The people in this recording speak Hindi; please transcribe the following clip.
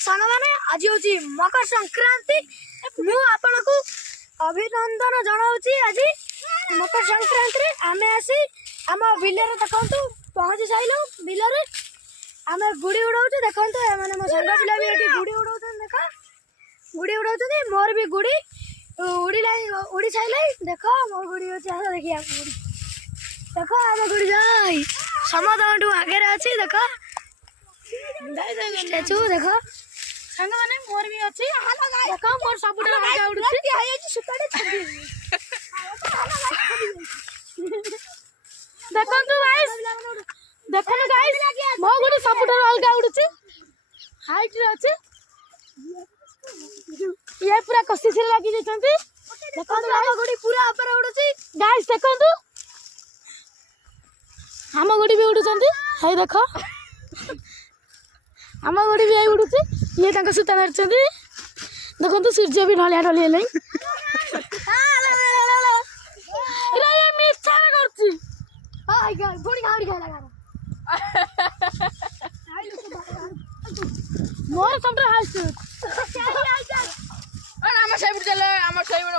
सान मैंने आज हूँ मकर संक्रांति मु आपण को अभिनंदन जनाऊँगी। आज मकर संक्रांति आम आसी आम बिलर देखु पहुँची साइलु बिलर आम गुड़ी उड़ाऊ देखो मैंने मो सांग पिला भी ये गुड़ी उड़ाऊ देख गुड़ी उड़ाऊ मोर भी गुड़ी उड़ी साइल देख मोर गुड़ी अच्छे आस देखिए गुड़ी देख आम गुड़ी जाए समस्त आगे अच्छी देख स्टैचू देख सांग मैंने मोर भी अच्छी देख मोर सब देखो गाइस देखो गाइस मो गुड़ी सब अलग उड़ुची हाइट रे अच्छी ये पूरा कसी से लगी जाइछंती देखो हम गुड़ी पूरा ऊपर उड़ुची गाइस देखो हम गुड़ी भी उड़ुचंती हाय देखो हम गुड़ी भी उड़ुची ये तांका सुता धरछंती देखो सूर्य भी ढलिया ढली हेलै इला ये मिछा करछि हाय गाइस गुड़ी गाड़ी खाला मोर सबटा हाइट আমার সাইবুর চলে আমার সাইবুর